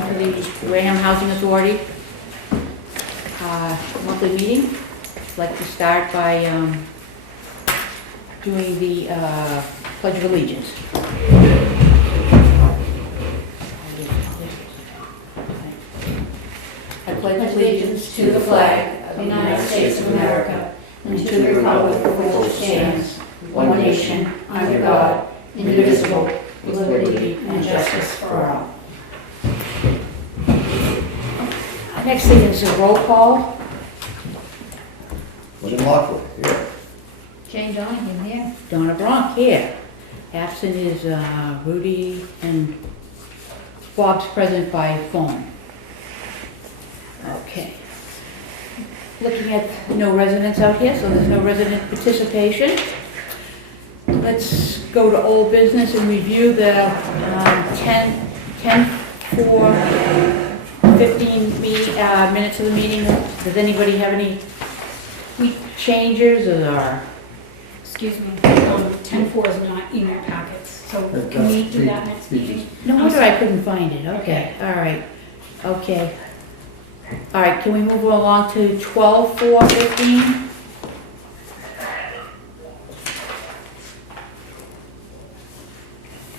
welcome to the Wareham Housing Authority monthly meeting. I'd like to start by doing the Pledge of Allegiance. I pledge allegiance to the flag of the United States of America and to the republic for which it stands, one nation, under God, indivisible, with liberty and justice for all. Next thing is a roll call. William Lockwood, here. Jane Donahue here. Donna Bronk here. Absent is Rudy, and Bob's present by phone. Okay. Looking at no residents out here, so there's no resident participation. Let's go to old business and review the 10-4-15 minutes of the meeting. Does anybody have any changes or? Excuse me, 10-4 is not in your packets, so can we do that next meeting? No wonder I couldn't find it. Okay, all right. Okay. All right, can we move along to 12-4-15?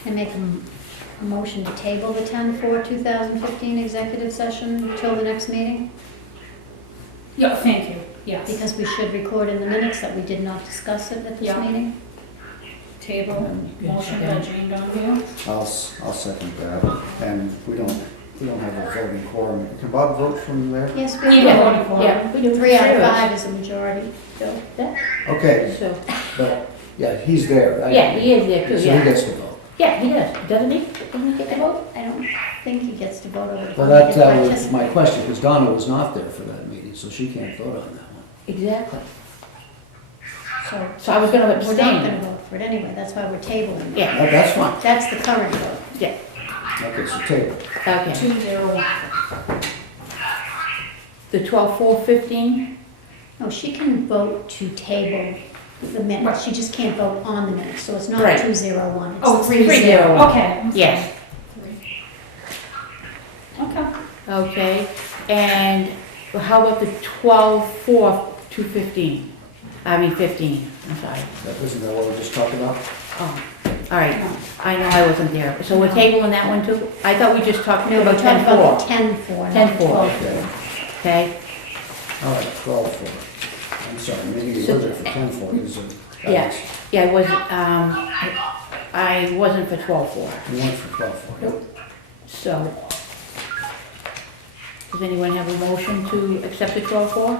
I make a motion to table the 10-4-2015 executive session until the next meeting, Yeah, thank you, yes. because we should record in the minutes that we did not discuss it at this Yeah. meeting. Table, motion by Jane Donahue. I'll second that. And we don't have a voting quorum. Can Bob vote from there? Yes, we Yeah. have. Yeah, we do. 3 out of Sure. 5 is a majority. So, that, Okay, so, but, yeah, he's there. right? yeah, he is there too, So he yeah. gets to vote. Yeah, he does, doesn't he? Doesn't he get to vote? I don't think he gets to vote over the. Well, that was my participate. question, because Donna was not there for that meeting, so she can't vote on that one. Exactly. So So I was gonna we're not abstain. gonna vote for it anyway, that's why we're tabling it. Yeah, That's fine. That's the current vote. yeah, Okay, so table. okay. 201. The 12-4-15? No, she can vote to table the minutes, she just can't vote on the minutes, so it's not Right. 201, Oh, it's it's 3-0. Okay. I'm sorry. Yes. 3. Okay. Okay, and how about the 12-4-15? I mean 15, I'm sorry. Isn't that what we just talked about? Oh, all right, I know I wasn't there. So we're tabling that one too? I thought we just talked No, we're about talking about 10-4. the 10-4, not 10-4. 12-4. Okay, All right, 12-4. I'm sorry, maybe you So- were there for 10-4. yeah, yeah, I wasn't, I wasn't for 12-4. You went for 12-4. Nope. So, does anyone have a motion to accept the 12-4?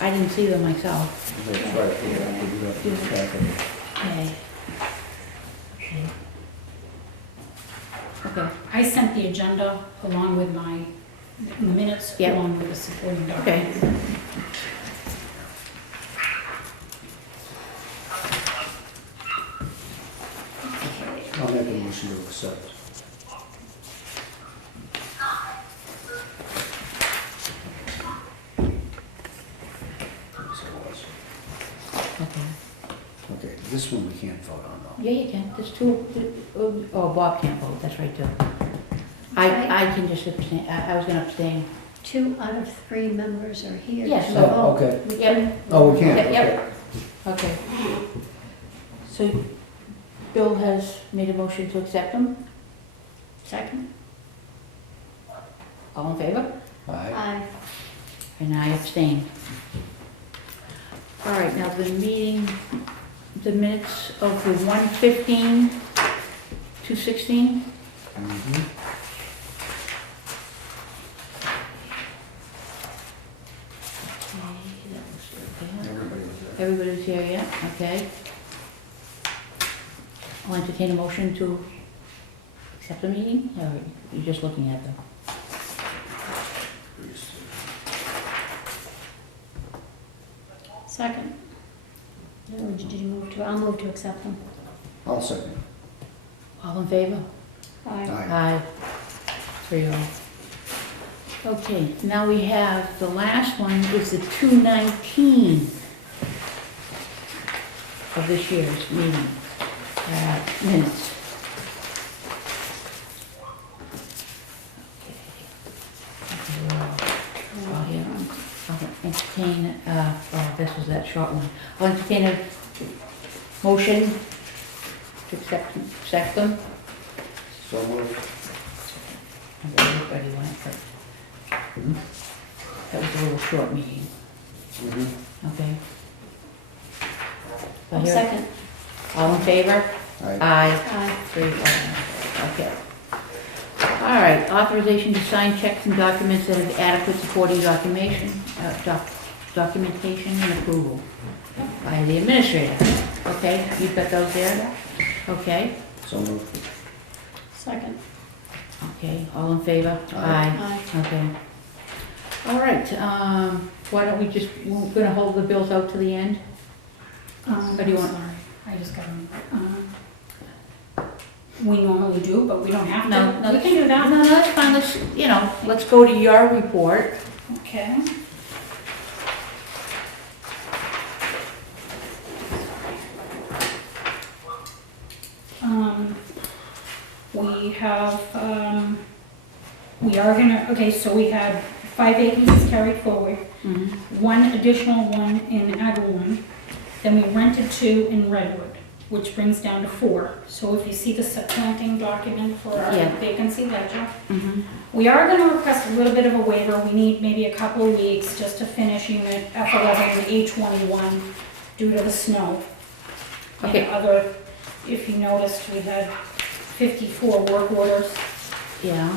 I didn't see them myself. That's right, we have to do that in the packet. Okay. Okay. I sent the agenda along with the minutes, Yep. along with the supporting Okay. documents. I'll make a motion to accept. Okay. Okay, this one we can't vote on though. Yeah, you can, there's two, oh, Bob can't vote, that's right too. I can just abstain, I was gonna abstain. 2 out of 3 members are here. Yes. to vote. Oh, okay. We Yep. can- Oh, we can't, Yep, okay. yep. Okay. So Bill has made a motion to accept them, Second? all in favor? Aye. Aye. And I abstain. All right, now the meeting, the minutes of the 1:15, 2:16. Mhm. Everybody was there. Everybody's here, yeah, okay. I'll entertain a motion to accept the meeting, or you're just looking at them? Second? Or did you move to, I'll move to accept them. I'll second. All in favor? Aye. Aye. 3-0. Okay, now we have, the last one is the 2/19 of this year's meeting, minutes. was that short one. I'll entertain a motion to accept them. So moved. Everybody went for, that was a little short meeting, Mhm. okay? So I'll here- second. All in favor? Aye. Aye. Aye. 3-1. Okay. All right, authorization to sign checks and documents that have adequate supporting documentation and approval by the administrator. Okay, you've got those there? Okay, So moved. Second. okay, all in favor? Aye. Aye. Okay. All right, why don't we just, we're gonna hold the bills out to the end? What do you want? Sorry, I just got them. We normally do, but we don't have to. No, We can do that. No, that's fine, let's, let's go to your report. Okay. We have, we are gonna, okay, so we had 5 vacancies carried forward, Mhm. 1 additional one in Agawam, then we rented 2 in Redwood, which brings down to 4. So if you see the supplanting document for our Yeah. vacancy ledger, Mhm. we are gonna request a little bit of a waiver. We need maybe a couple of weeks just to finish unit F11 and A21 due to the snow. Okay. And other, if you noticed, we had 54 work orders. Yeah,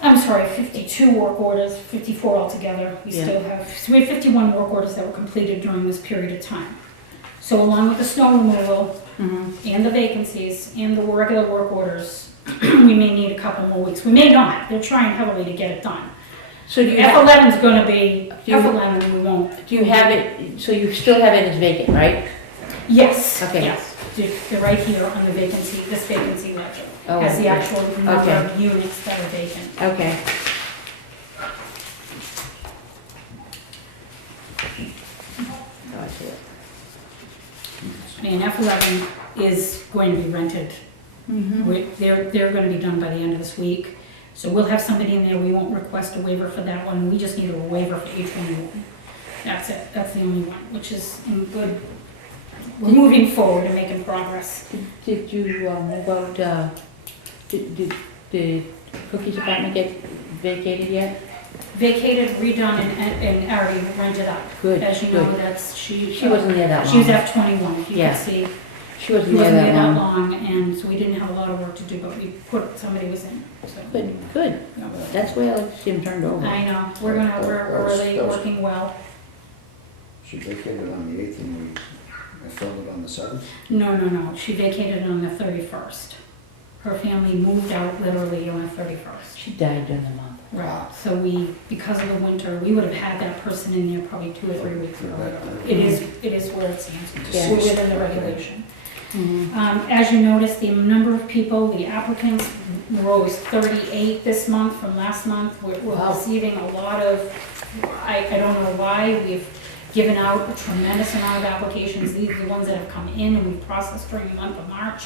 I'm sorry, 52 work orders, 54 altogether. We Yeah. still have, so we have 51 work orders that were completed during this period of time. So along with the snow removal mhm. and the vacancies and the regular work orders, we may need a couple more weeks. We may not. They're trying heavily to get it done. So do you have, F11's gonna be, Do you- F11 we won't. do you have it, so you still have it as vacant, right? Yes, Okay. yes. They're right here on the vacancy, this vacancy ledger. Oh, Has the okay. actual number Okay. of units that are vacant. Okay. Oh, I see it. And F11 is going to be rented. Mhm. They're gonna be done by the end of this week. So we'll have somebody in there. We won't request a waiver for that one. We just need a waiver for H21. That's it. That's the only one, which is in good. We're moving forward and making progress. Did you move out, did the cookies apartment get vacated yet? Vacated, redone, and already rented out. Good, As you know, good. that's, she wasn't there that long. She was F21, if you Yeah. can see. She She wasn't there wasn't there that that long. long, and so we didn't have a lot of work to do, but we put, somebody was in, so. Good, good. yeah. That's why I like to see them turned over. I know, we're really That was- working well. She vacated on the 8th and we filled it on the 7th. No, she vacated on the 31st. Her family moved out literally on the 31st. She died during the month. Wow. So we, because of the winter, we would have had that person in there probably 2 or 3 weeks ago. It is where it stands. Yeah. We're within the regulation. Mhm. As you notice, the number of people, the applicants rose 38 this month from last month. We're Wow. receiving a lot of, I don't know why, we've given out a tremendous amount of applications. These are the ones that have come in and we've processed during the month of March.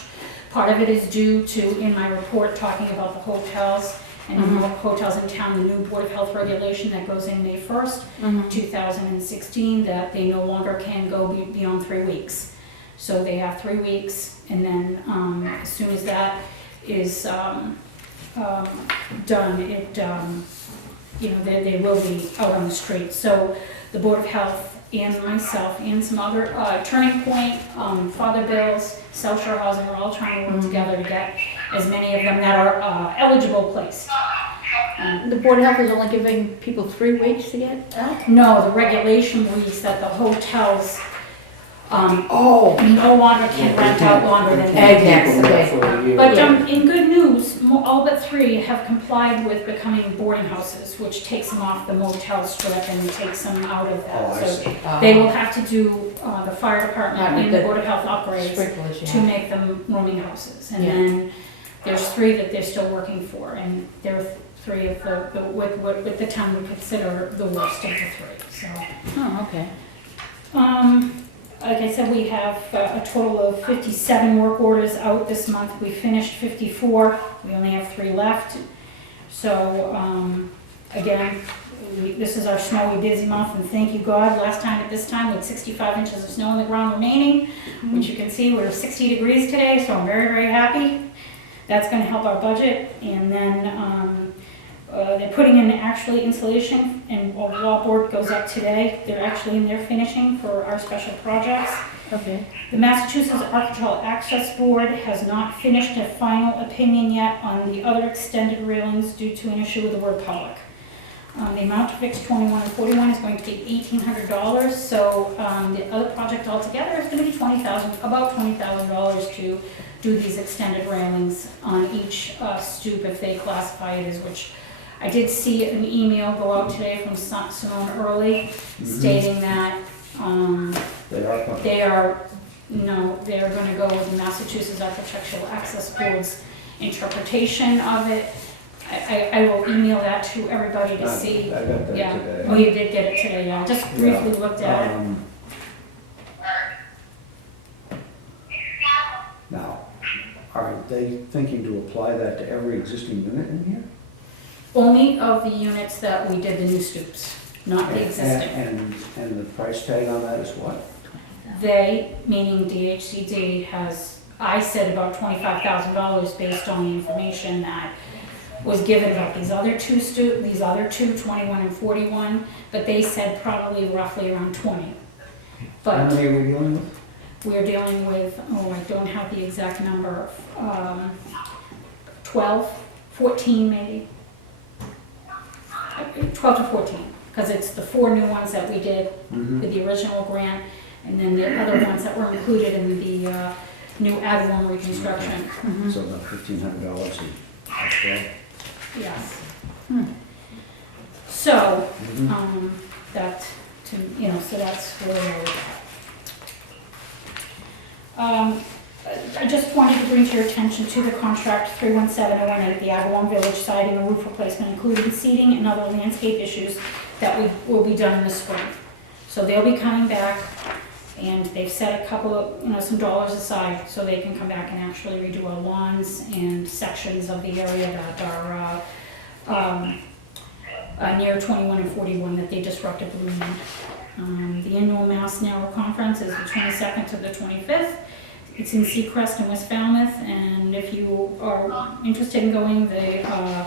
Part of it is due to, in my report, talking about the hotels and the hotels in town, the new Board of Health regulation that goes in May 1st, Mhm. 2016, that they no longer can go beyond 3 weeks. So they have 3 weeks, and then as soon as that is done, they will be out on the street. So the Board of Health and myself and some other, Turning Point, Father Bill's, South Shore Housing, we're all trying to work together to get as many of them that are eligible placed. The Board of Health is only giving people 3 weeks to get that? No, the regulation reads that the hotels Oh. no longer can rent out longer than Exactly. But Yeah. in good news, all but 3 have complied with becoming boarding houses, which takes them off the motel strip and takes them out of Oh, that. I So see. they will have to do the fire department Yeah, and the the Board of Health upgrades Sprinklers, to yeah. make them rooming houses. And Yeah. then there's 3 that they're still working for, and there are 3 of the what the town would consider the worst of the 3. So. Oh, okay. Like I said, we have a total of 57 work orders out this month. We finished 54. We only have 3 left. So, again, This is our snowy busy month, and thank you God, last time at this time we had 65 inches of snow on the ground remaining, which you can see we're 60 degrees today, so I'm very, very happy. That's gonna help our budget. And then they're putting in actually insulation, and a wall board goes up today. They're actually in there finishing for our special projects. Okay. The Massachusetts Architectural Access Board has not finished a final opinion yet on the other extended railings due to an issue with the word public. The amount to fix 21 and 41 is going to be $1,800, so the other project altogether is going to be about $20,000 to do these extended railings on each stoop if they classify it as, which I did see an email go out today from Simone Early stating that they're going to go with the Massachusetts Architectural Access Board's interpretation of it. I will email that to everybody to see. I got that Yeah. today. Oh, you did get it today, yeah. Just briefly looked at it. Now, are they thinking to apply that to every existing unit in here? Only of the units that we did the new stoops, not the existing. And the price tag on that is what? They, meaning DHCD, has, I said about $25,000 based on the information that was given about these other two 21 and 41, but they said probably roughly around 20. How But many are we dealing with? we're dealing with, I don't have the exact number, 12, 14 maybe. 12 to 14, because it's the 4 new ones that we did with the original grant, and then the other ones that were included in the new ad-one reconstruction. So about $1,500 each. Yes. So, so that's where I just wanted to bring to your attention to the contract 31701 at the Agawam Village siding and roof replacement, including seating and other landscape issues that will be done in the spring. So they'll be coming back, and they've set a couple of, some dollars aside so they can come back and actually redo our lawns and sections of the area that are near 21 and 41 that they disrupted the wind. The annual Mass Narrow Conference is the 22nd to the 25th. It's in Seacrest in West Falmouth, and if you are interested in going, the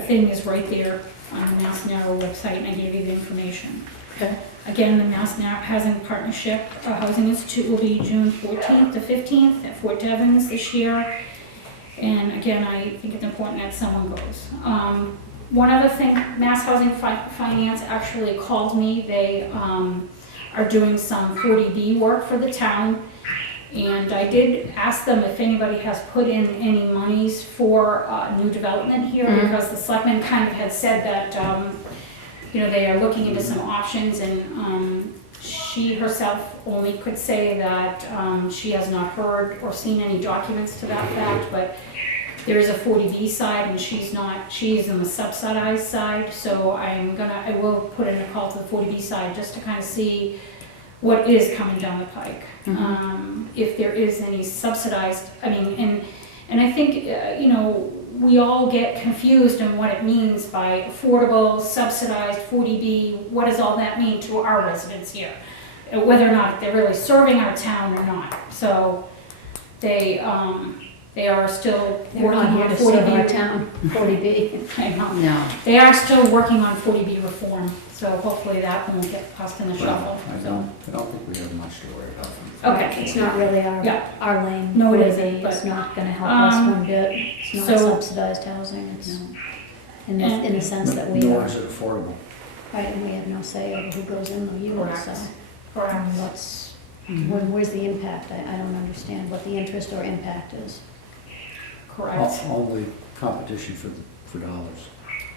thing is right there on the Mass Narrow website, and I gave you the information. Okay. Again, the Mass Narrow Housing Partnership Housing Institute will be June 14th to 15th at Fort Devens this year. And again, I think it's important that someone goes. One other thing, Mass Housing Finance actually called me. They are doing some 40B work for the town. And I did ask them if anybody has put in any monies for new development here, because the selectmen kind of had said that, they are looking into some options, and she herself only could say that she has not heard or seen any documents to that fact, but there is a 40B side, and she's in the subsidized side, so I will put in a call to the 40B side just to kind of see what is coming down the pike. If there is any subsidized, and I think, we all get confused on what it means by affordable, subsidized, 40B, what does all that mean to our residents here? Whether or not they're really serving our town or not. So they are still working on 40B. Town, 40B. I know. No. They are still working on 40B reform, so hopefully that won't get lost in the shuffle. I don't think we have much to worry about. Okay. It's not really Yeah. our lane. No, it 40B. isn't, but- It's not gonna help us one bit. It's not so- subsidized housing. It's in the sense that we Nor are, is it affordable. right, and we have no say over who goes in the unit, Correct. so. Correct. Where's the impact? I don't understand what the interest or impact is. Correct. Only competition for dollars.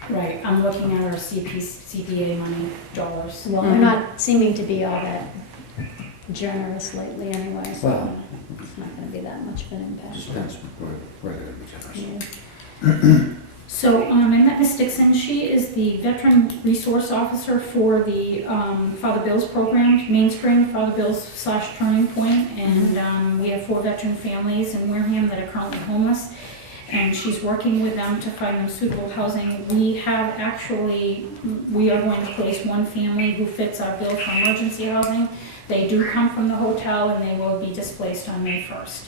Right, I'm looking at our CPA money dollars. Well, they're not seeming to be all that generous lately anyway, so Well, it's not gonna be that much of an impact. just depends where they're going to be generous. Yeah. So I met Ms. Dixon. She is the Veteran Resource Officer for the Father Bill's program, Mainspring Father Bill's / Turning Point, and we have 4 veteran families in Wareham that are currently homeless. and she's working with them to find them suitable housing. We are going to place one family who fits our bill for emergency housing. They do come from the hotel and they will be displaced on May 1st.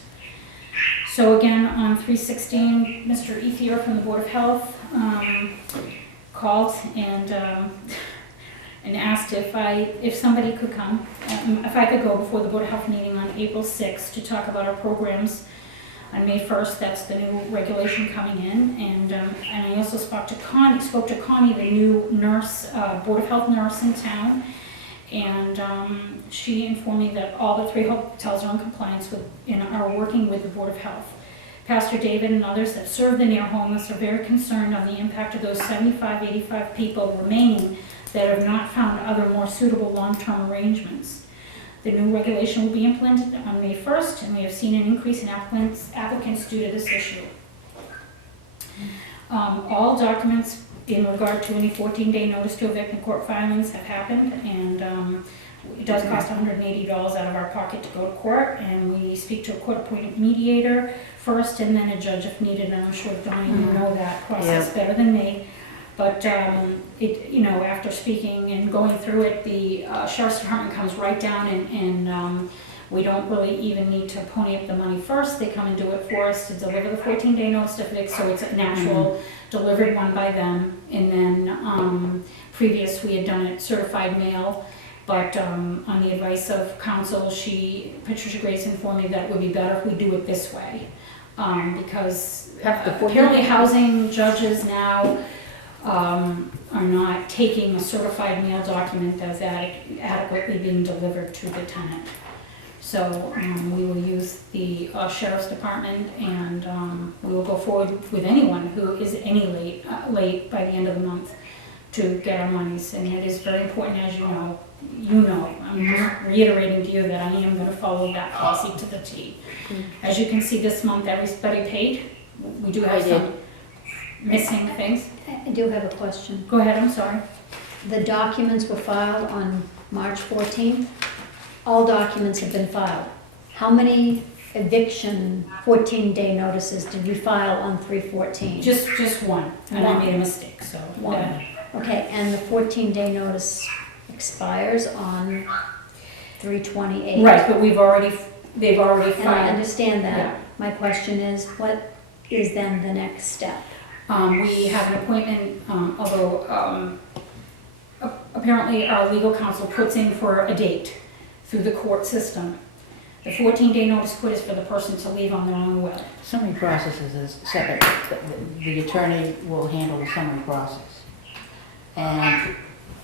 So again, on 3/16, Mr. Ethier from the Board of Health called and asked if somebody could come, if I could go before the Board of Health meeting on April 6th to talk about our programs. On May 1st, that's the new regulation coming in, and I also spoke to Connie, the new nurse, Board of Health nurse in town, and she informed me that all the 3 hotels are in compliance with and are working with the Board of Health. Pastor David and others that serve the near homeless are very concerned on the impact of those 75, 85 people remaining that have not found other more suitable long-term arrangements. The new regulation will be implemented on May 1st, and we have seen an increase in applicants due to this issue. All documents in regard to any 14-day notice to evict and court filings have happened, and it does cost $180 out of our pocket to go to court, and we speak to a court-appointed mediator first, and then a judge if needed, and I'm sure Donnie will know that process better than me. But after speaking and going through it, the Sheriff's Department comes right down and we don't really even need to pony up the money first. They come and do it for us to deliver the 14-day notice to evict, so it's an actual delivered one by them. And then previous we had done it certified mail, but on the advice of counsel, Patricia Grace informed me that it would be better if we do it this way. Because apparently housing judges now are not taking a certified mail document that's adequately being delivered to the tenant. So we will use the Sheriff's Department, and we will go forward with anyone who is late by the end of the month to get our monies. And it is very important, as you know, I'm just reiterating to you that I am going to follow that policy to the T. As you can see this month, everybody paid. We do have some missing things. I do have a question. Go ahead, I'm sorry. The documents were filed on March 14th. All documents have been filed. How many eviction 14-day notices did we file on 3/14? Just one, and I made a mistake, so. One. Okay, and the 14-day notice expires on 3/28. Right, but they've already And I filed. understand that. Yeah. My question is, what is then the next step? We have an appointment, although apparently our legal counsel puts in for a date through the court system. The 14-day notice quit is for the person to leave on their own will. Summary processes is separate. The attorney will handle the summary process. And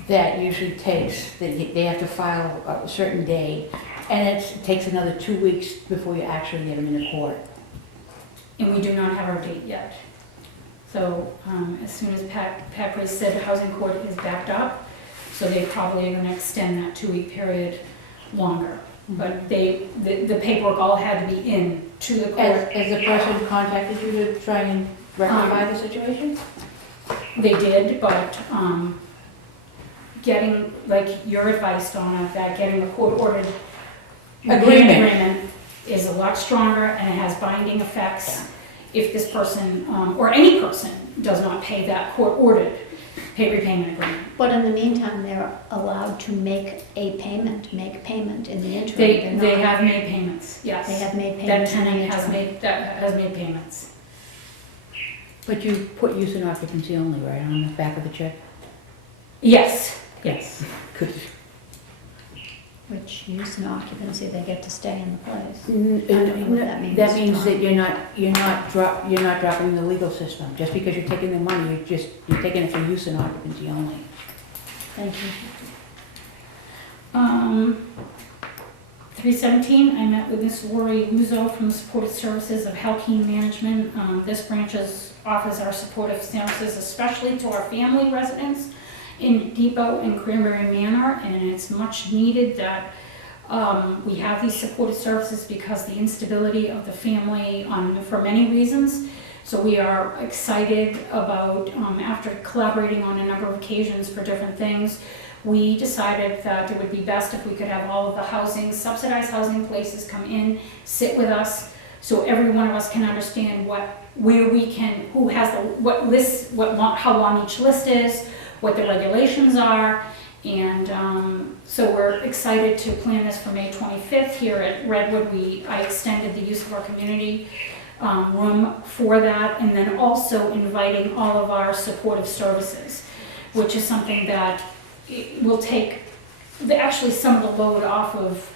that usually takes, they have to file a certain day, and it takes another 2 weeks before you actually get them into court. And we do not have our date yet. So as soon as Pat Price said the housing court is backed up, so they probably are going to extend that 2-week period longer. But the paperwork all had to be in to the court. Has the person contacted you to try and rectify the situation? They did, but getting, like your advice, Donna, that getting a court-ordered agreement is a lot stronger and it has binding effects if this person, or any person, does not pay that court-ordered repayment agreement. But in the meantime, they're allowed to make payment in the interim. They have made payments, yes. They have made That payments in the tenant interim. has made payments. But you put use and occupancy only, right, on the back of the check? Yes. Which use and occupancy, they get to stay in the place. I don't know what that means. That means that you're not dropping the legal system. Just because you're taking the money, you're taking it for use and occupancy only. Thank you. 317, I met with Ms. Lori Luzo from the Supportive Services of Helkeen Management. This branch offers our supportive services, especially to our family residents in Depot and Cranberry Manor, and it's much needed that we have these supportive services because the instability of the family for many reasons. So we are excited about, after collaborating on a number of occasions for different things, we decided that it would be best if we could have all of the subsidized housing places come in, sit with us, so every one of us can understand where we can, who has what lists, how long each list is, what the regulations are. And so we're excited to plan this for May 25th here at Redwood. I extended the use of our community room for that, and then also inviting all of our supportive services, which is something that will take actually some of the load off of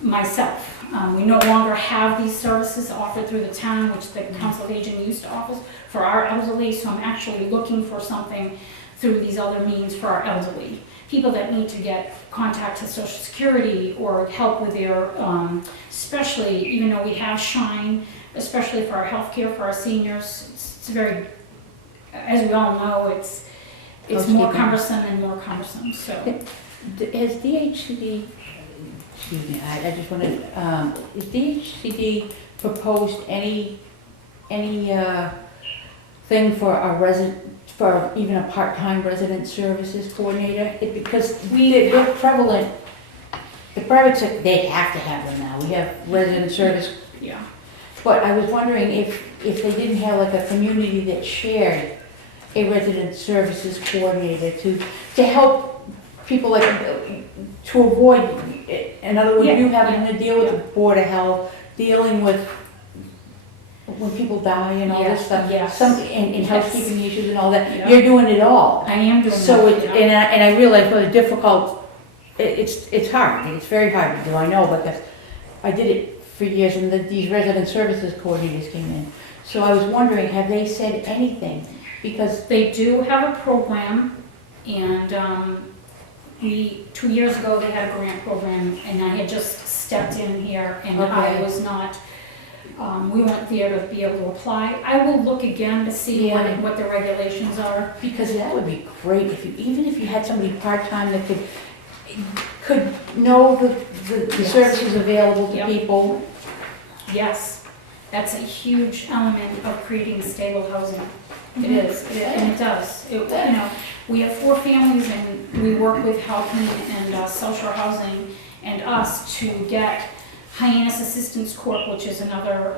myself. We no longer have these services offered through the town, which the Council of Aging used to offer for our elderly, so I'm actually looking for something through these other means for our elderly. People that need to get contact to Social Security or help with their, especially, even though we have Shine, especially for our healthcare, for our seniors, it's very, as we all know, it's more cumbersome and more cumbersome, so. Has DHCD, excuse me, I just wanted, has DHCD proposed any thing for a for even a part-time resident services coordinator? Because we're prevalent, the private sector, they have to have them now. We have resident service. Yeah. But I was wondering if they didn't have like a community that shared a resident services coordinator to help people, like, to avoid, in other words, you having to deal with the Board of Health, dealing with when people die and all this stuff, and housekeeping issues and all that. You're doing it all. I am doing So that. and I realize what a difficult, it's hard, it's very hard to do, I know, because I did it for years, and these resident services coordinators came in. So I was wondering, have they said anything? Because they do have a program, and 2 years ago they had a grant program, and I had just stepped in here, and I was not, we weren't there to be able to apply. I will look again to see what the regulations are. Because that would be great, even if you had somebody part-time that could know the services available to people. Yes, that's a huge element of creating stable housing. It is, and it does. You know, we have 4 families, and we work with Helping and Social Housing and us to get Hyannis Assistance Corp., which is another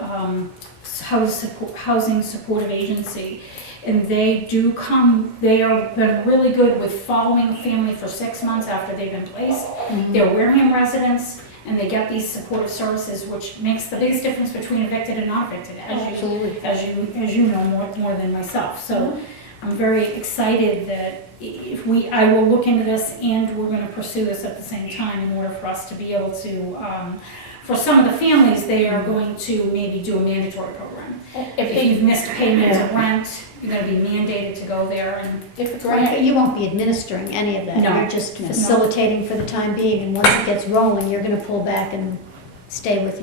housing supportive agency. And they do come, they have been really good with following a family for 6 months after they've been placed. They're Wareham residents, and they get these supportive services, which makes the biggest difference between evicted and not evicted, as you know more than myself. So I'm very excited that I will look into this, and we're going to pursue this at the same time in order for us to be able to, for some of the families, they are going to maybe do a mandatory program. If you've missed payments of rent, you're going to be mandated to go there. And if a grant, You won't be administering any of that. No. You're just facilitating for the time being, and once it gets rolling, you're going to pull back and stay with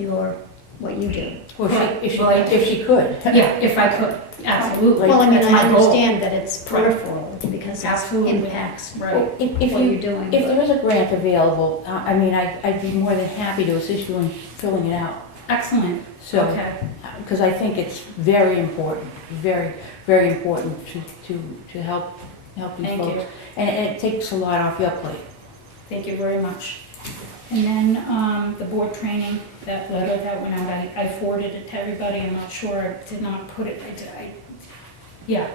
what you do. if she could. yeah, if I could, absolutely. Well, I mean, That's I my goal. understand that it's peripheral because it Absolutely. impacts Right. If what you're doing. If there is a grant available, I mean, I'd be more than happy to assist you in filling it out. Excellent. So, Okay. because I think it's very important, very, very important to help these Thank folks. you. And it takes a lot off your plate. Thank you very much. And then the board training, that letter that went out, I forwarded it to everybody. I'm not sure, I did not put it, yeah.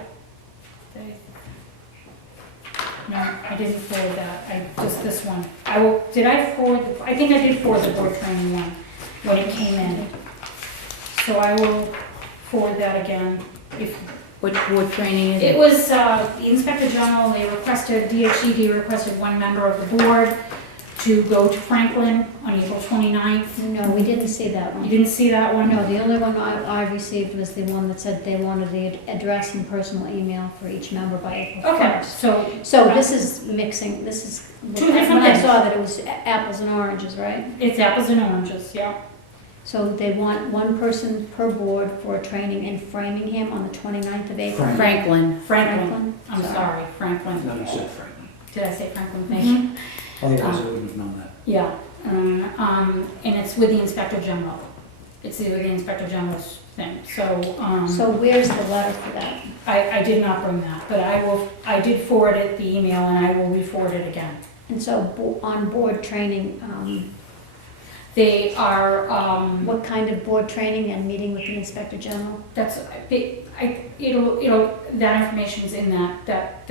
No, I didn't forward that, just this one. Did I forward, I think I did forward the board training one when it came in. So I will forward that again. Which board training is It it? was the Inspector General, DHED requested one member of the board to go to Franklin on April 29th. No, we didn't see that You one. didn't see that one? No, the only one I received was the one that said they wanted the address and personal email for each member by April 1st. Okay, so, So this is mixing, this is, Two different when I things. saw that it was apples and oranges, right? it's apples and oranges, yeah. So they want one person per board for a training in Framingham on the 29th of April. Franklin. Franklin, I'm sorry, Franklin. No, you said Franklin. Did I say Franklin? Thank you. Otherwise, I wouldn't have known that. Yeah, and it's with the Inspector General. It's with the Inspector General's thing, so, So where's the letter for that? I did not bring that, but I did forward it, the email, and I will re-forward it again. And so on board training, They are, What kind of board training and meeting with the Inspector General? that's, it'll, that information's in that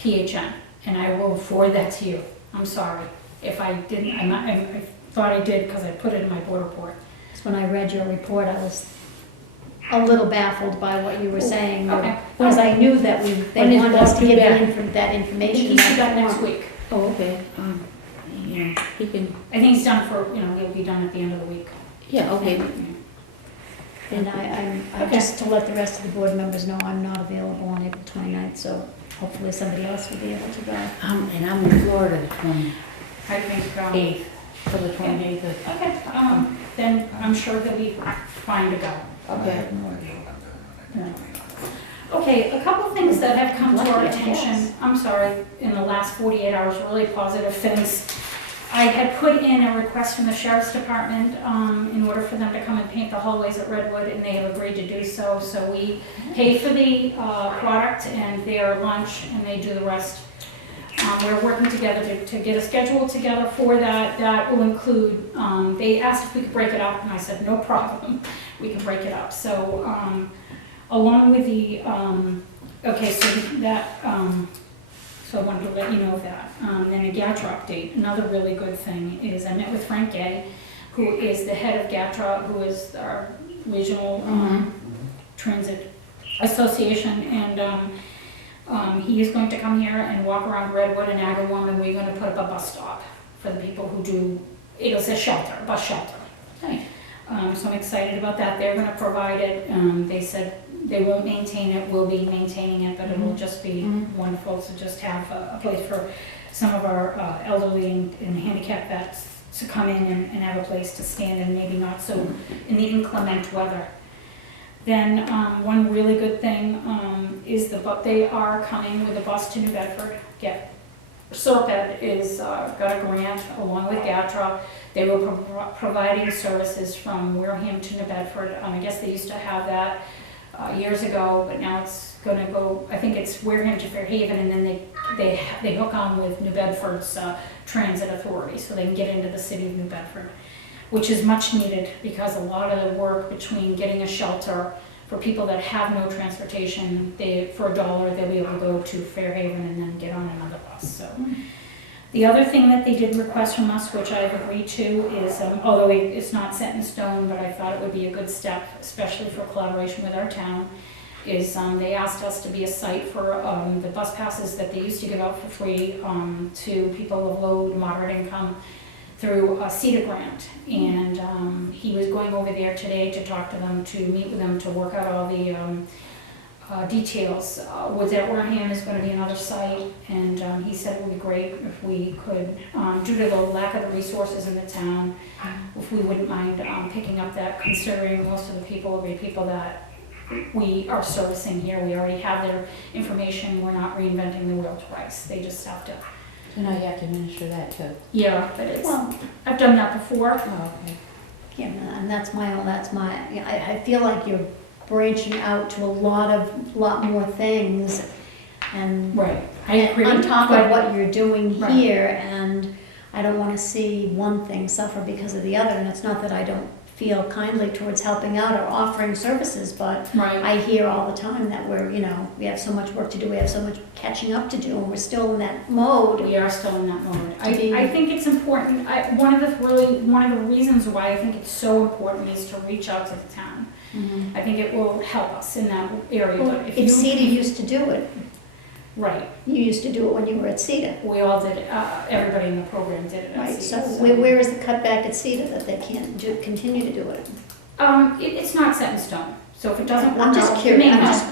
PHN, and I will forward that to you. I'm sorry if I didn't, I thought I did because I put it in my board report. Because when I read your report, I was a little baffled by what you were saying. Okay. Because I knew that When they is wanted us Bob to due give back? that I information. think he's done next week. Oh, okay. You know, he can, I think he's done for, he'll be done at the end of the week. yeah, okay. And I Okay. just to let the rest of the board members know, I'm not available on April 29th, so hopefully somebody else will be able to go. And I'm in Florida the 28th I think, for the 28th of, okay, then I'm sure he'll be fine to go. I okay. have no idea what I'm doing. Okay, a couple things that have come to our Lucky, I attention, guess. I'm sorry, in the last 48 hours, really positive things. I had put in a request from the sheriff's department in order for them to come and paint the hallways at Redwood, and they have agreed to do so. So we pay for the product and their lunch, and they do the rest. We're working together to get a schedule together for that. That will include, they asked if we could break it up, and I said, no problem, we can break it up. So along with the, okay, so that, so I wanted to let you know that. Then a GATRA update, another really good thing is I met with Frank Gay, who is the head of GATRA, who is our regional transit association, and he is going to come here and walk around Redwood and Agawam, and we're gonna put up a bus stop for the people who do, it's a shelter, a bus shelter. Nice. So I'm excited about that. They're gonna provide it. They said they won't maintain it, we'll be maintaining it, but it'll just be wonderful to just have a place for some of our elderly and handicapped vets to come in and have a place to stand and maybe not so in the inclement weather. Then one really good thing is they are coming with a bus to New Bedford. Serped is got a grant along with GATRA. They were providing services from Wareham to New Bedford. I guess they used to have that years ago, but now it's going to go, I think it's Wareham to Fairhaven, and then they hook on with New Bedford's transit authority, so they can get into the city of New Bedford, which is much needed because a lot of the work between getting a shelter for people that have no transportation, for $1 they'll be able to go to Fairhaven and then get on another bus. So the other thing that they did request from us, which I've agreed to, is although it's not set in stone, but I thought it would be a good step, especially for collaboration with our town, is they asked us to be a site for the bus passes that they used to give out for free to people of low to moderate income through a CETA grant. And he was going over there today to talk to them, to meet with them, to work out all the details. Woods at Wareham is going to be another site, and he said it would be great if we could, due to the lack of the resources in the town, if we wouldn't mind picking up that, considering most of the people will be people that we are servicing here. We already have their information. We're not reinventing the wheel twice. They just have to. So now you have to administer that too. Yeah, but it's, Well, I've done that before. Oh, okay. yeah, and that's I feel like you're branching out to a lot more things, and Right. I agree. on top but- of what you're doing Right. here, and I don't want to see one thing suffer because of the other, and it's not that I don't feel kindly towards helping out or offering services, but Right. I hear all the time that we have so much work to do, we have so much catching up to do, and we're still in that mode. We are still in that mode. To be- I think it's important, one of the reasons why I think it's so important is to reach out to the town. I think it will help us in that area, Well, but if if you. CETA used to do it, Right, you used to do it when you were at CETA. we all did it, everybody in the program did it at Right, so CETA, where is the cutback at CETA that they can't continue to do it? It's not set in stone, so if it doesn't work I'm just out, it curious,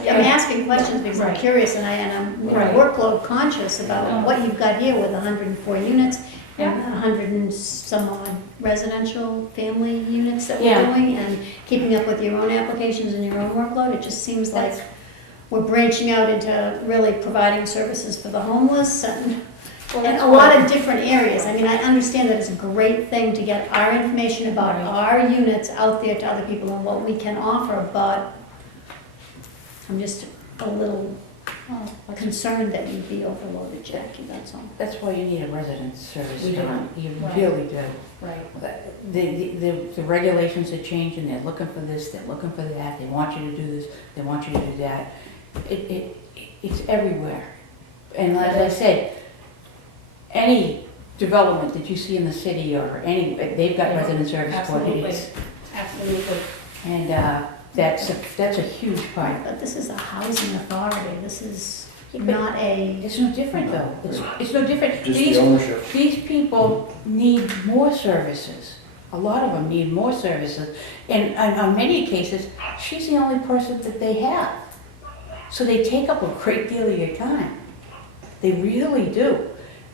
may I'm not. asking questions because I'm Right. curious and I'm Right. workload conscious about what you've got here with 104 units and Yeah. 100 and some odd residential family units that we're Yeah. doing, and keeping up with your own applications and your own workload. It just seems like That's- we're branching out into really providing services for the homeless and Well, in that's a lot what- of different areas. I mean, I understand that it's a great thing to get our information about Right. our units out there to other people and what we can offer, but I'm just a little, concerned that you'd be overloaded, Jackie, that's all. That's why you need a resident service We do. time. You Right. really do. Right. The regulations are changing, they're looking for this, they're looking for that, they want you to do this, they want you to do that. It's everywhere. And as I said, any development that you see in the city or any, they've got Yeah. resident service Absolutely. coordinators. Absolutely. And that's a huge part. But this is a housing authority, this is Yeah, but not a, It's no different though. It's no different. Just the ownership. These people need more services. A lot of them need more services. And on many cases, she's the only person that they have. So they take up a great deal of your time. They really do.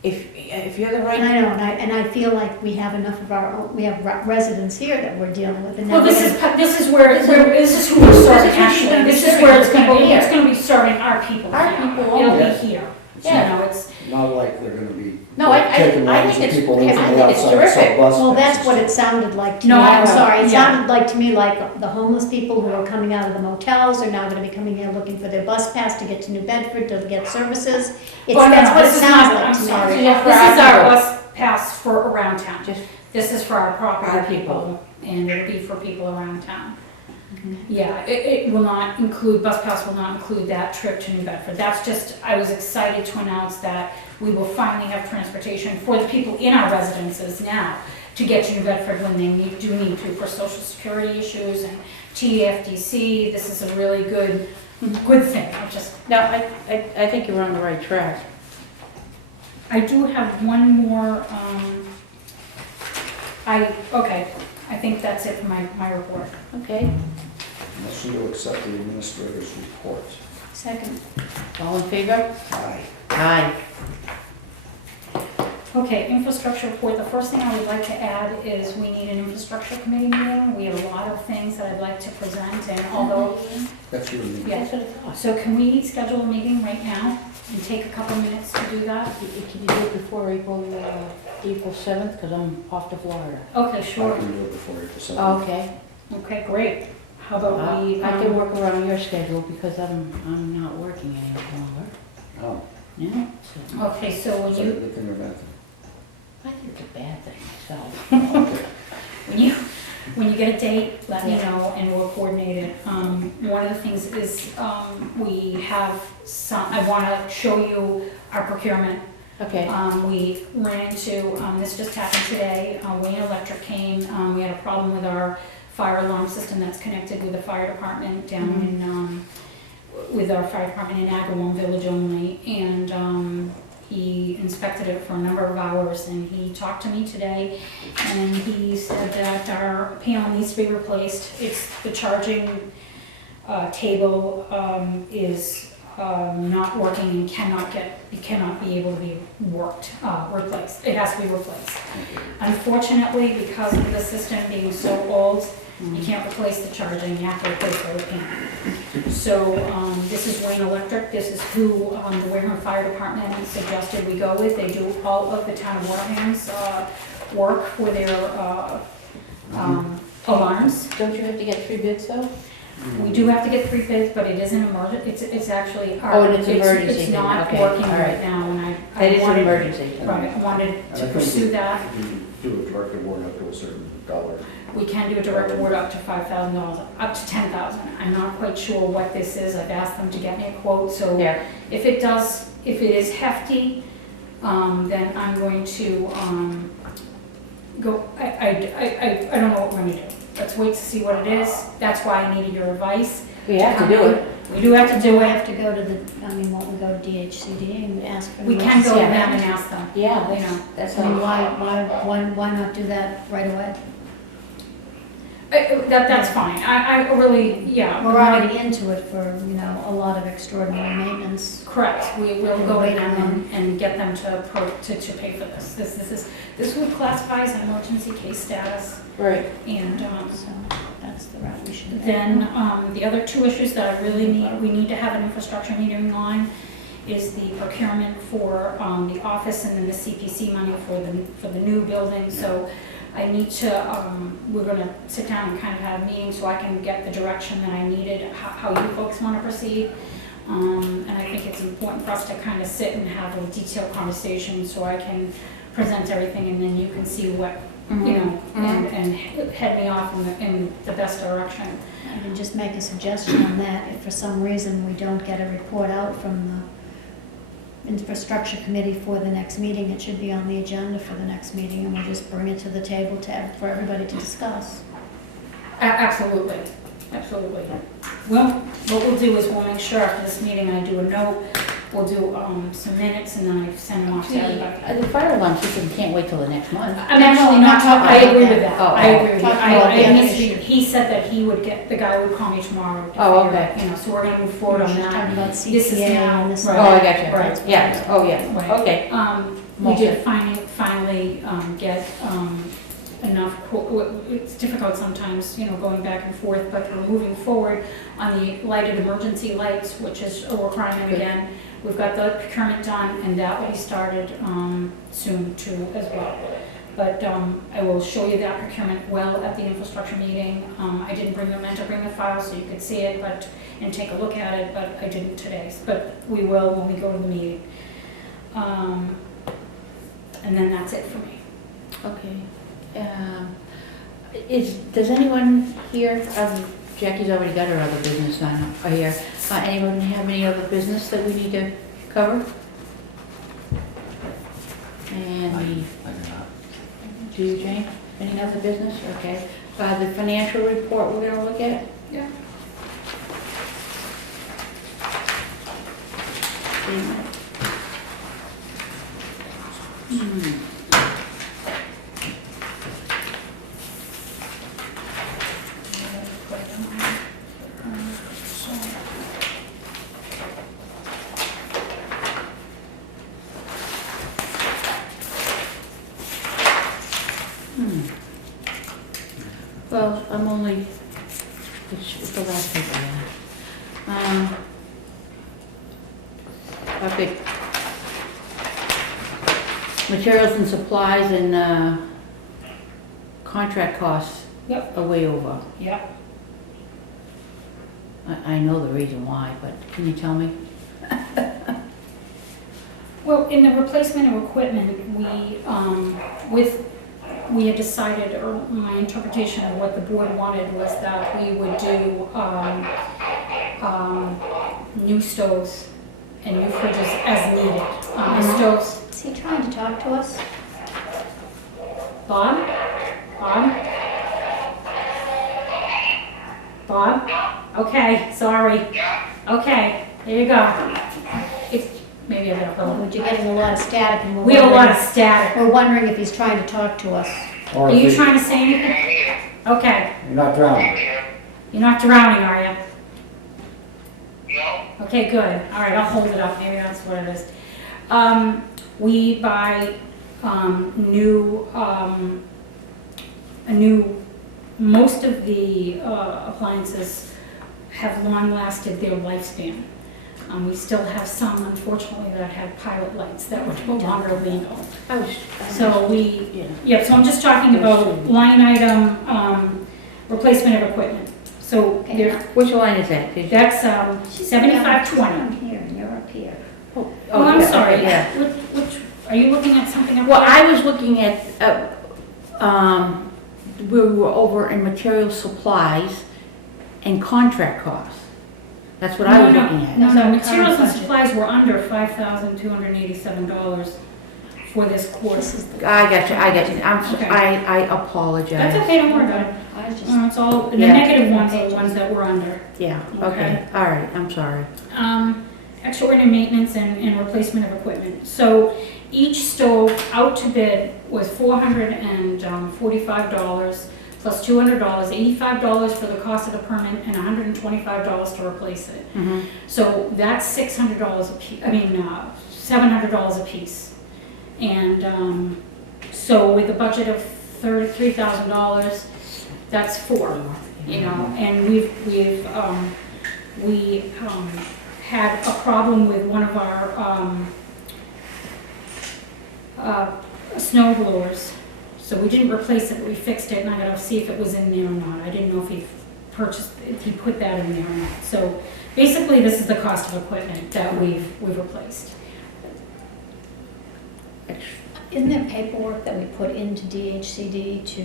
If you're the right. and I know, and I feel like we have enough of our own, we have residents here that we're dealing with. And now Well, this we're is, gonna- this is where, this is who we're starting, actually, this is where it's gonna be, Here. it's gonna be starting our people Our here. people It'll only. be here, you Yeah. know, it's, Not like they're gonna be No, I taking think lots of it's, people in I from think the it's outside, terrific. so bus Well, that's passes. what it sounded like to me, No, I I'm know, sorry, it yeah. sounded like to me like the homeless people who are coming out of the motels are now gonna be coming here looking for their bus pass to get to New Bedford to get services. well, That's what it this is sounds not, like I'm to me. sorry, This is for this is our our people. bus pass for around town. Just This is for our Our property people. people, and it'll be for people around town. Mhm. Yeah, it will not include, bus pass will not include that trip to New Bedford. That's just, I was excited to announce that we will finally have transportation for the people in our residences now to get to New Bedford when they do need to for social security issues and TFDC. This is a really good thing. No, I think you're on the right track. I do have one more, okay, I think that's it for my report. Okay. Motion to accept the administrator's report. Second. All in favor? Aye. Aye. Okay, infrastructure report. The first thing I would like to add is we need an infrastructure committee meeting. We have a lot of things that I'd like to present, and although, That's your meeting. yeah. That's what I thought. So can we schedule a meeting right now and take a couple minutes to do that? Can you do it before April 7th? Because I'm off to Florida. Okay, I sure. can do it before you decide. Okay. Okay, great. How about we, I can work around your schedule because I'm not working any longer. Oh, Yeah. So okay, so when so you, you're looking at that. I think it's a bad thing myself. Okay. when you get a date, let me Yeah. know and we'll coordinate it. One of the things is, we have some, I wanna show you our procurement. Okay. We ran into, this just happened today, Wayne Electric came, we had a problem with our fire alarm system that's connected with the fire department down in, with our fire department in Agawam Village only, and, he inspected it for a number of hours, and he talked to me today, and he said that our panel needs to be replaced. It's the charging, table, is, not working and cannot be able to be replaced. It has to be replaced. Unfortunately, because of the system being so old, you can't replace the charging, you have to replace the whole panel. So, this is Wayne Electric, this is who, the Wareham Fire Department suggested we go with. They do all of the town of Wareham's, work for their, alarms. Don't you have to get 3 bids though? We do have to get 3 bids, but it is an emergency, it's actually. Oh, and it's emergency It's bid, not okay, working all right right. now, and I That is an wanted, emergency. right, I wanted And I to think pursue that. You do a direct award up to a certain dollar. We can do a direct award up to $5,000, up to $10,000. I'm not quite sure what this is. I've asked them to get me a quote, so Yeah. if it is hefty, then I'm going to, go, I don't know what we're gonna do. Let's wait to see what it is. That's why I needed your advice. We have to do it. We do have to do Do we it. have to go to the, won't we go to DHCD and ask for? an We can go to emergency? them and ask them. Yeah, You know. that's I mean, all. why not do that right away? That's fine. I really, yeah. We're already into it for, a lot of extraordinary maintenance. Correct, we will go to them and get them to pay for this. This would classify as an emergency case status, Right. and, So that's the route we should go. then, the other 2 issues that I really we need to have an infrastructure meeting on is the procurement for, the office and then the CPC money for the new building, so I need to, we're gonna sit down and kind of have a meeting so I can get the direction that I needed, how you folks wanna proceed. And I think it's important for us to kind of sit and have a detailed conversation so I can present everything and then you can see what, you know, and head me off in the best direction. I would just make a suggestion on that. If for some reason we don't get a report out from the infrastructure committee for the next meeting, it should be on the agenda for the next meeting, and we'll just bring it to the table for everybody to discuss. Absolutely, absolutely. Well, what we'll do is we'll make sure after this meeting I do a note, we'll do some minutes and then I send them off to everybody. The fire alarm system can't wait till the next month. I'm actually not talking, I agree with that. Oh, I agree with talking that. about the other He said that he would the guy would call me tomorrow. to Oh, figure okay. out, you know, so we're gonna move forward on We're that. talking about This is CCA now- and this. right. Oh, I got you. Right. Yeah, oh, yeah, Right. okay. We did finally get enough, it's difficult sometimes, you know, going back and forth, but we're moving forward on the lighted emergency lights, which is a requirement Good. again. We've got the procurement done, and that will be started soon too as well. But I will show you that procurement well at the infrastructure meeting. I didn't meant to bring the file so you could see it, and take a look at it, but I didn't today. But we will when we go to the meeting. And then that's it for me. Okay. Does anyone here, Jackie's already got her other business on here. Anyone have any other business that we need to cover? And I do not. do you, Jane? Any other business? Okay. The financial report we're gonna look at? Yeah. Well, I'm only, it's the last paper I have. Okay. Materials and supplies and contract costs Yep. are way over. Yep. I know the reason why, but can you tell me? Well, in the replacement of equipment, we had decided, or my interpretation of what the board wanted was that we would do new stoves and new fridges as needed. The stoves, Is he trying to talk to us? Bob? Okay, sorry. Okay, there you go. Maybe I better hold. Would you getting a lot of static and We have a lot of static. we're wondering if he's trying to talk to us. Or Are if you trying to say anything? Okay, You're not drowning. you're not drowning, are you? No, Okay, good. All right, I'll hold it up. Maybe that's what it is. We buy most of the appliances have long lasted their lifespan. We still have some, unfortunately, that have pilot lights that were no longer legal. So so I'm just talking about line item replacement of equipment. So there, Which line is that? that's She's 7520. down here, and you're up here. Oh, I'm yeah, sorry. yeah. Which, are you looking at something up Well, there? I was looking at, we were over in material supplies and contract costs. That's what I was looking at. No, That's our materials current and budget. supplies were under $5,287 for this quarter. This is the. I got you, Okay. I apologize. That's okay, don't worry about it. I was just. It's all, the Yeah. negative ones are the ones that we're under. Yeah, Okay. okay, all right, I'm sorry. Extraordinary maintenance and replacement of equipment. So each stove out to bid was $445 plus $200, $85 for the cost of the permit and $125 to replace it. Mhm. So that's $600 a piece, $700 a piece. And so with a budget of $3,000, that's four, you know, and we had a problem with one of our snow blowers. So we didn't replace it, we fixed it, and I gotta see if it was in there or not. I didn't know if he put that in there or not. So Basically, this is the cost of equipment that we've replaced. Isn't there paperwork that we put into DHCD to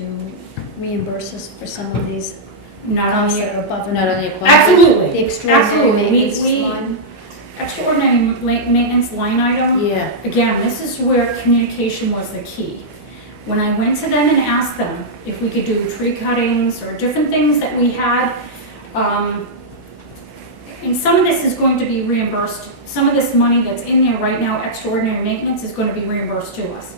reimburse us for some of these Not on costs the, that are above and Not on beyond? the appliance? absolutely. The extraordinary Absolutely. maintenance We- line? Extraordinary maintenance line item. Yeah, Again, this is where communication was the key. When I went to them and asked them if we could do tree cuttings or different things that we had, and some of this is going to be reimbursed, some of this money that's in there right now, extraordinary maintenance, is going to be reimbursed to us.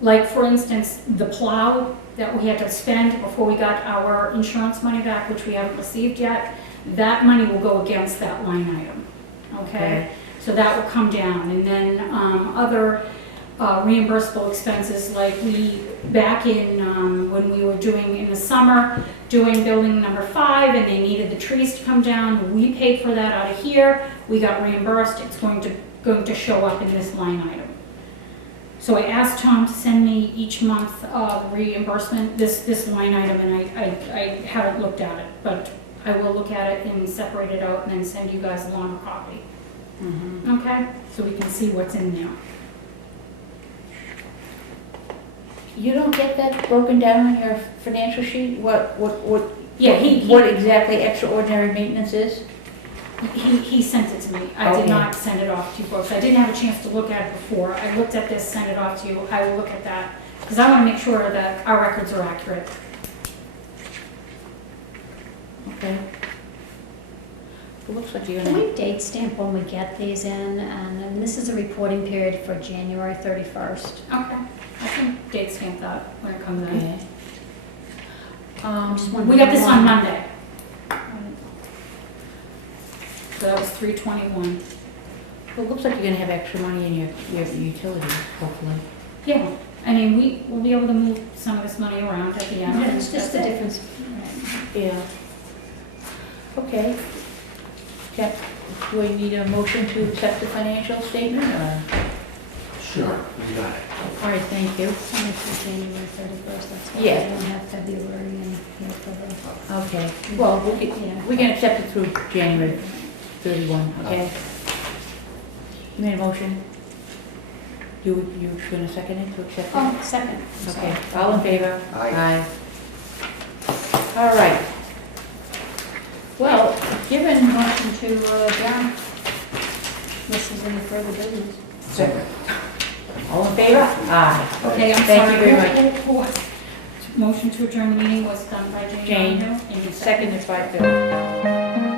Like, for instance, the plow that we had to spend before we got our insurance money back, which we haven't received yet, that money will go against that line item, okay? So that will come down, and then other reimbursable expenses, like back in, when we were doing, in the summer, doing building number 5, and they needed the trees to come down, we paid for that out of here, we got reimbursed, it's going to show up in this line item. So I asked Tom to send me each month reimbursement, this line item, and I haven't looked at it, but I will look at it and separate it out and then send you guys along a copy. Okay? So we can see what's in there. you don't get that broken down on your financial sheet, Yeah, what exactly extraordinary maintenance is? He sent it to me. I did Okay. not send it off to you folks. I didn't have a chance to look at it before. I looked at this, sent it off to you. I will look at that, because I want to make sure that our records are accurate. Okay. It looks like you're Can gonna, we date stamp when we get these in? And then this is a reporting period for January 31st. Okay. I can date stamp that when it comes in. okay. Just We wondering got this on why. Monday. So that was 3/21. It looks like you're gonna have extra money in your utilities, hopefully. Yeah, I mean, we'll be able to move some of this money around at the end. Yeah, it's just the That's it. difference. Yeah. Okay. Okay, do we need a motion to accept the financial statement, or? Sure, you got it. All right, thank you. Only for January 31st, that's why Yeah. we don't have February and here for the. Okay, well, Yeah. we can accept it through January 31, okay? You made a motion? You gonna second it to accept it? Oh, second. Okay, all in favor? Aye. All right. Well, given, Motion to adjourn. This is any further business. Second. all in favor? Aye. Okay, I'm Thank sorry. you very Who was- Motion to adjourn the meeting was done by Jane. Jane. Donahue, and you Second is 5:30.